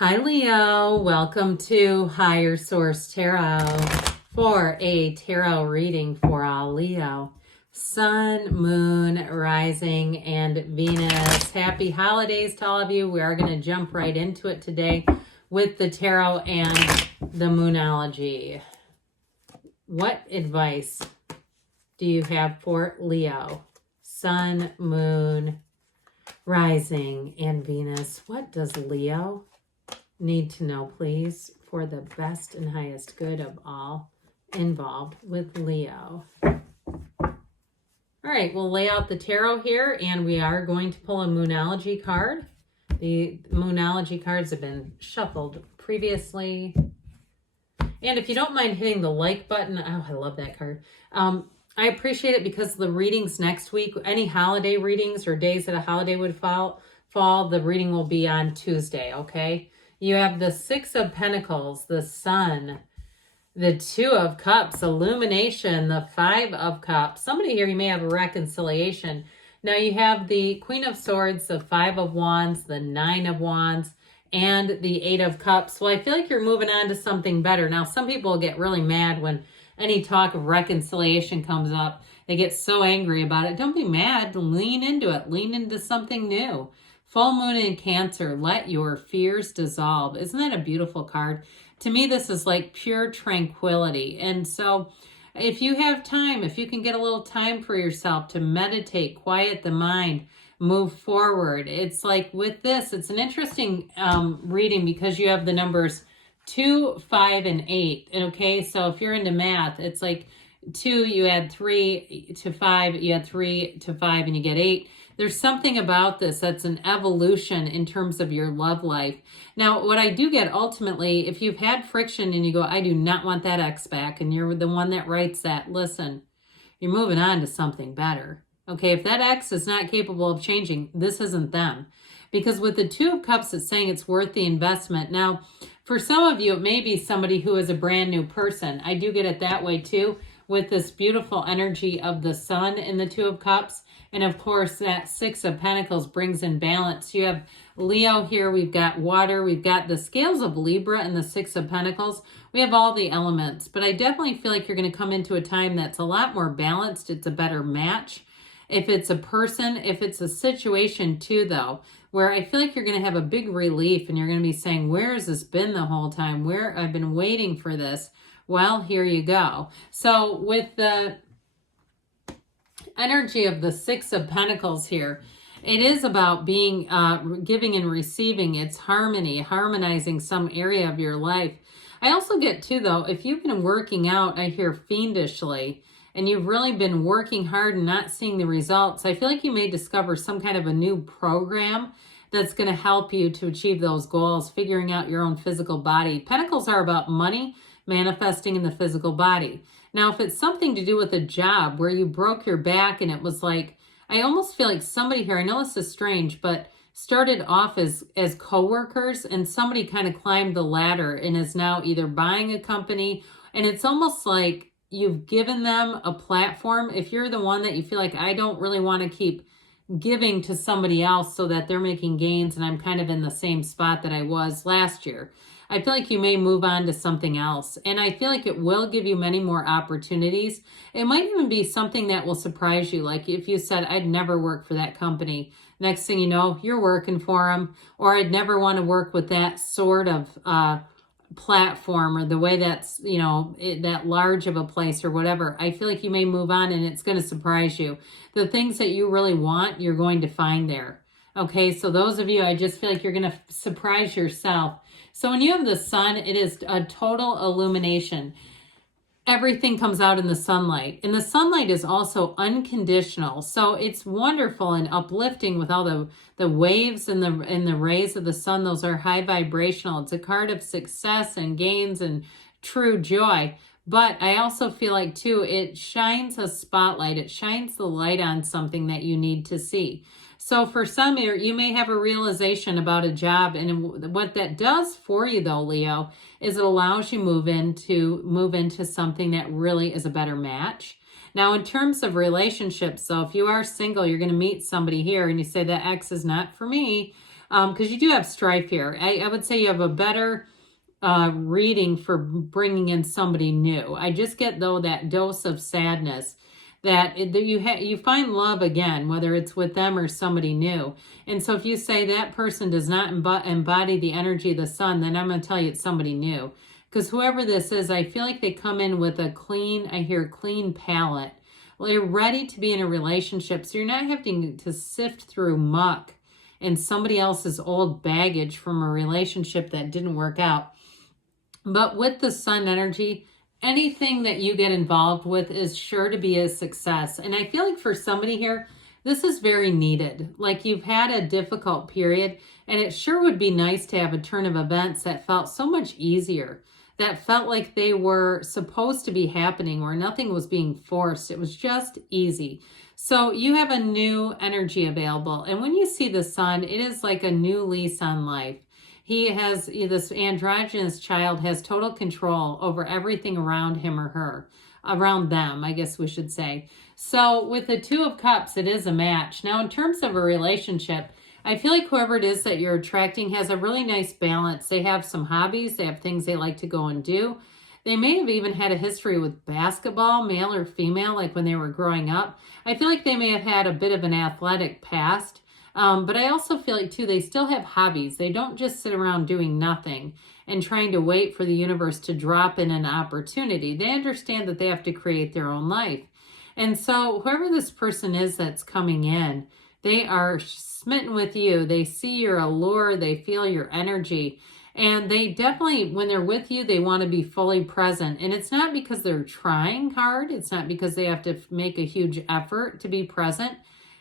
Hi, Leo. Welcome to Higher Source Tarot for a tarot reading for all Leo. Sun, Moon, Rising, and Venus. Happy holidays to all of you. We are going to jump right into it today with the tarot and the Moonology. What advice do you have for Leo? Sun, Moon, Rising, and Venus. What does Leo need to know, please, for the best and highest good of all involved with Leo? All right, we'll lay out the tarot here, and we are going to pull a Moonology card. The Moonology cards have been shuffled previously. And if you don't mind hitting the like button, oh, I love that card. I appreciate it because the readings next week, any holiday readings or days that a holiday would fall, the reading will be on Tuesday, okay? You have the Six of Pentacles, the Sun, the Two of Cups, Illumination, the Five of Cups. Somebody here, you may have a reconciliation. Now you have the Queen of Swords, the Five of Wands, the Nine of Wands, and the Eight of Cups. Well, I feel like you're moving on to something better. Now, some people get really mad when any talk of reconciliation comes up. They get so angry about it. Don't be mad. Lean into it. Lean into something new. Full moon in Cancer, let your fears dissolve. Isn't that a beautiful card? To me, this is like pure tranquility. And so if you have time, if you can get a little time for yourself to meditate, quiet the mind, move forward. It's like with this, it's an interesting reading because you have the numbers 2, 5, and 8. Okay, so if you're into math, it's like 2, you add 3 to 5, you add 3 to 5, and you get 8. There's something about this that's an evolution in terms of your love life. Now, what I do get ultimately, if you've had friction and you go, I do not want that ex back, and you're the one that writes that, listen, you're moving on to something better. Okay, if that ex is not capable of changing, this isn't them. Because with the Two of Cups, it's saying it's worth the investment. Now, for some of you, it may be somebody who is a brand new person. I do get it that way too, with this beautiful energy of the Sun in the Two of Cups. And of course, that Six of Pentacles brings in balance. You have Leo here. We've got water. We've got the scales of Libra and the Six of Pentacles. We have all the elements. But I definitely feel like you're going to come into a time that's a lot more balanced. It's a better match. If it's a person, if it's a situation too, though, where I feel like you're going to have a big relief and you're going to be saying, where has this been the whole time? Where I've been waiting for this. Well, here you go. So with the energy of the Six of Pentacles here, it is about being giving and receiving. It's harmony, harmonizing some area of your life. I also get too, though, if you've been working out, I hear fiendishly, and you've really been working hard and not seeing the results, I feel like you may discover some kind of a new program that's going to help you to achieve those goals, figuring out your own physical body. Pentacles are about money manifesting in the physical body. Now, if it's something to do with a job where you broke your back and it was like, I almost feel like somebody here, I know this is strange, but started off as co-workers and somebody kind of climbed the ladder and is now either buying a company, and it's almost like you've given them a platform. If you're the one that you feel like, I don't really want to keep giving to somebody else so that they're making gains and I'm kind of in the same spot that I was last year, I feel like you may move on to something else. And I feel like it will give you many more opportunities. It might even be something that will surprise you. Like if you said, I'd never work for that company. Next thing you know, you're working for them. Or I'd never want to work with that sort of platform or the way that's, you know, that large of a place or whatever. I feel like you may move on and it's going to surprise you. The things that you really want, you're going to find there. Okay, so those of you, I just feel like you're going to surprise yourself. So when you have the Sun, it is a total illumination. Everything comes out in the sunlight. And the sunlight is also unconditional. So it's wonderful and uplifting with all the waves and the rays of the sun. Those are high vibrational. It's a card of success and gains and true joy. But I also feel like, too, it shines a spotlight. It shines the light on something that you need to see. So for some, you may have a realization about a job, and what that does for you, though, Leo, is it allows you move into something that really is a better match. Now, in terms of relationships, so if you are single, you're going to meet somebody here, and you say that X is not for me. because you do have strife here. I would say you have a better reading for bringing in somebody new. I just get, though, that dose of sadness that you find love again, whether it's with them or somebody new. And so if you say that person does not embody the energy of the sun, then I'm going to tell you it's somebody new. Because whoever this is, I feel like they come in with a clean palette. Well, you're ready to be in a relationship, so you're not having to sift through muck and somebody else's old baggage from a relationship that didn't work out. But with the sun energy, anything that you get involved with is sure to be a success. And I feel like for somebody here, this is very needed. Like you've had a difficult period, and it sure would be nice to have a turn of events that felt so much easier, that felt like they were supposed to be happening, where nothing was being forced. It was just easy. So you have a new energy available. And when you see the sun, it is like a new lease on life. He has, this androgynous child has total control over everything around him or her, around them, I guess we should say. So with the Two of Cups, it is a match. Now, in terms of a relationship, I feel like whoever it is that you're attracting has a really nice balance. They have some hobbies. They have things they like to go and do. They may have even had a history with basketball, male or female, like when they were growing up. I feel like they may have had a bit of an athletic past. But I also feel like, too, they still have hobbies. They don't just sit around doing nothing and trying to wait for the universe to drop in an opportunity. They understand that they have to create their own life. And so whoever this person is that's coming in, they are smitten with you. They see your allure. They feel your energy. And they definitely, when they're with you, they want to be fully present. And it's not because they're trying hard. It's not because they have to make a huge effort to be present.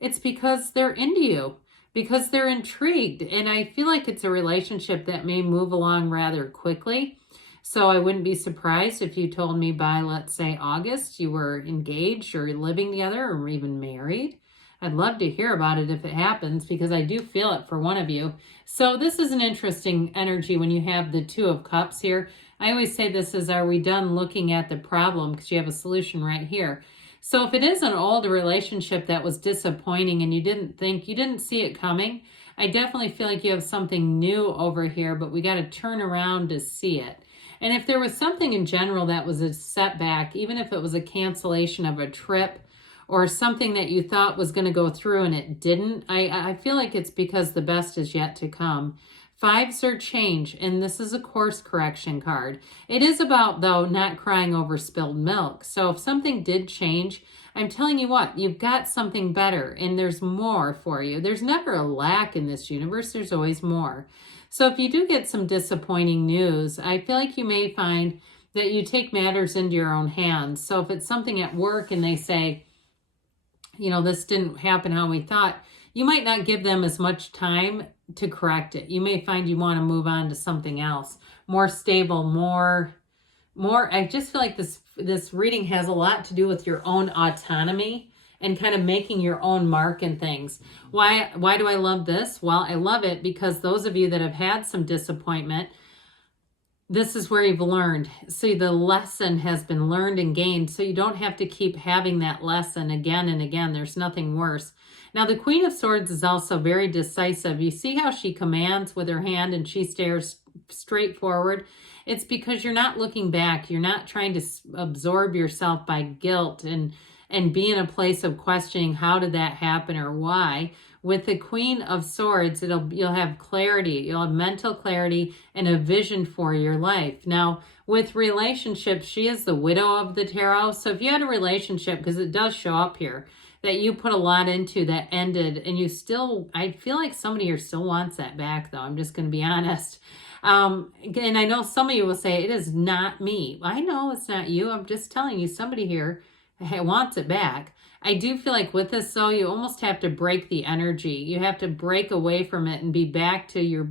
It's because they're into you, because they're intrigued. And I feel like it's a relationship that may move along rather quickly. So I wouldn't be surprised if you told me by, let's say, August, you were engaged or living together or even married. I'd love to hear about it if it happens, because I do feel it for one of you. So this is an interesting energy when you have the Two of Cups here. I always say this is, are we done looking at the problem? Because you have a solution right here. So if it is an old relationship that was disappointing and you didn't see it coming, I definitely feel like you have something new over here, but we got to turn around to see it. And if there was something in general that was a setback, even if it was a cancellation of a trip or something that you thought was going to go through and it didn't, I feel like it's because the best is yet to come. Fives are change, and this is a course correction card. It is about, though, not crying over spilled milk. So if something did change, I'm telling you what, you've got something better, and there's more for you. There's never a lack in this universe. There's always more. So if you do get some disappointing news, I feel like you may find that you take matters into your own hands. So if it's something at work and they say, this didn't happen how we thought, you might not give them as much time to correct it. You may find you want to move on to something else, more stable, more. I just feel like this reading has a lot to do with your own autonomy and kind of making your own mark in things. Why do I love this? Well, I love it because those of you that have had some disappointment, this is where you've learned. See, the lesson has been learned and gained, so you don't have to keep having that lesson again and again. There's nothing worse. Now, the Queen of Swords is also very decisive. You see how she commands with her hand and she stares straight forward? It's because you're not looking back. You're not trying to absorb yourself by guilt and be in a place of questioning how did that happen or why. With the Queen of Swords, you'll have clarity. You'll have mental clarity and a vision for your life. Now, with relationships, she is the widow of the tarot. So if you had a relationship, because it does show up here, that you put a lot into that ended, and I feel like somebody here still wants that back, though. I'm just going to be honest. And I know some of you will say, it is not me. I know it's not you. I'm just telling you, somebody here wants it back. I do feel like with this, though, you almost have to break the energy. You have to break away from it and be back to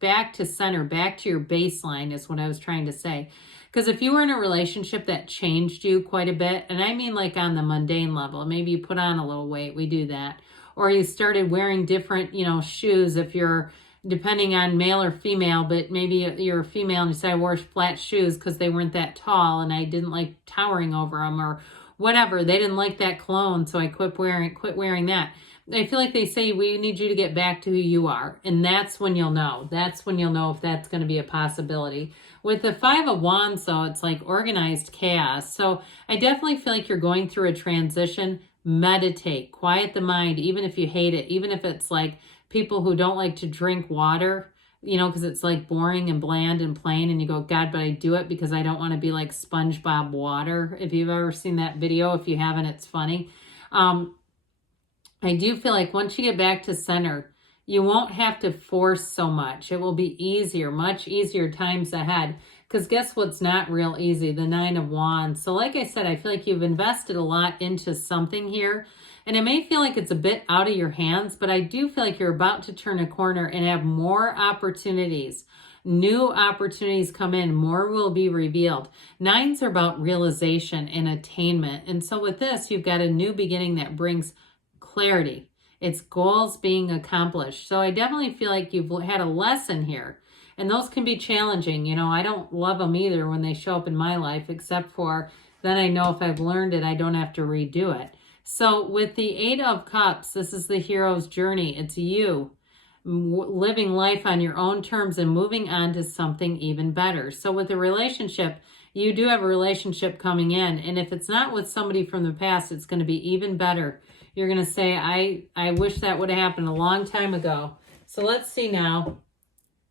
back to center, back to your baseline is what I was trying to say. Because if you were in a relationship that changed you quite a bit, and I mean like on the mundane level, maybe you put on a little weight, we do that. Or you started wearing different, shoes if you're, depending on male or female, but maybe you're a female and you say I wore flat shoes because they weren't that tall and I didn't like towering over them or whatever. They didn't like that cologne, so I quit wearing that. I feel like they say we need you to get back to who you are. And that's when you'll know. That's when you'll know if that's going to be a possibility. With the Five of Wands, though, it's like organized chaos. So I definitely feel like you're going through a transition. Meditate, quiet the mind, even if you hate it, even if it's like people who don't like to drink water, you know, because it's like boring and bland and plain, and you go, God, but I do it because I don't want to be like SpongeBob water. If you've ever seen that video, if you haven't, it's funny. I do feel like once you get back to center, you won't have to force so much. It will be easier, much easier times ahead. Because guess what's not real easy? The Nine of Wands. So like I said, I feel like you've invested a lot into something here. And it may feel like it's a bit out of your hands, but I do feel like you're about to turn a corner and have more opportunities. New opportunities come in, more will be revealed. Nines are about realization and attainment. And so with this, you've got a new beginning that brings clarity. It's goals being accomplished. So I definitely feel like you've had a lesson here. And those can be challenging. You know, I don't love them either when they show up in my life, except for then I know if I've learned it, I don't have to redo it. So with the Eight of Cups, this is the hero's journey. It's you living life on your own terms and moving on to something even better. So with a relationship, you do have a relationship coming in. And if it's not with somebody from the past, it's going to be even better. You're going to say, I wish that would have happened a long time ago. So let's see now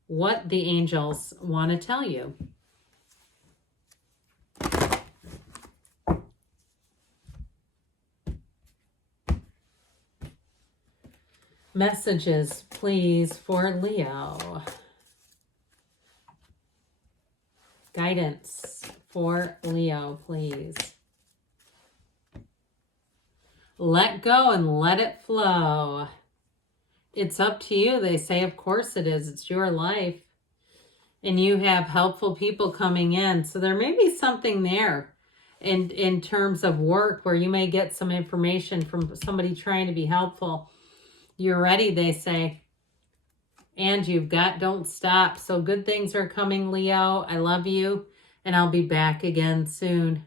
what the angels want to tell you. Messages, please, for Leo. Guidance for Leo, please. Let go and let it flow. It's up to you. They say, of course it is. It's your life. And you have helpful people coming in. So there may be something there in terms of work where you may get some information from somebody trying to be helpful. You're ready, they say. And you've got don't stop. So good things are coming, Leo. I love you. And I'll be back again soon.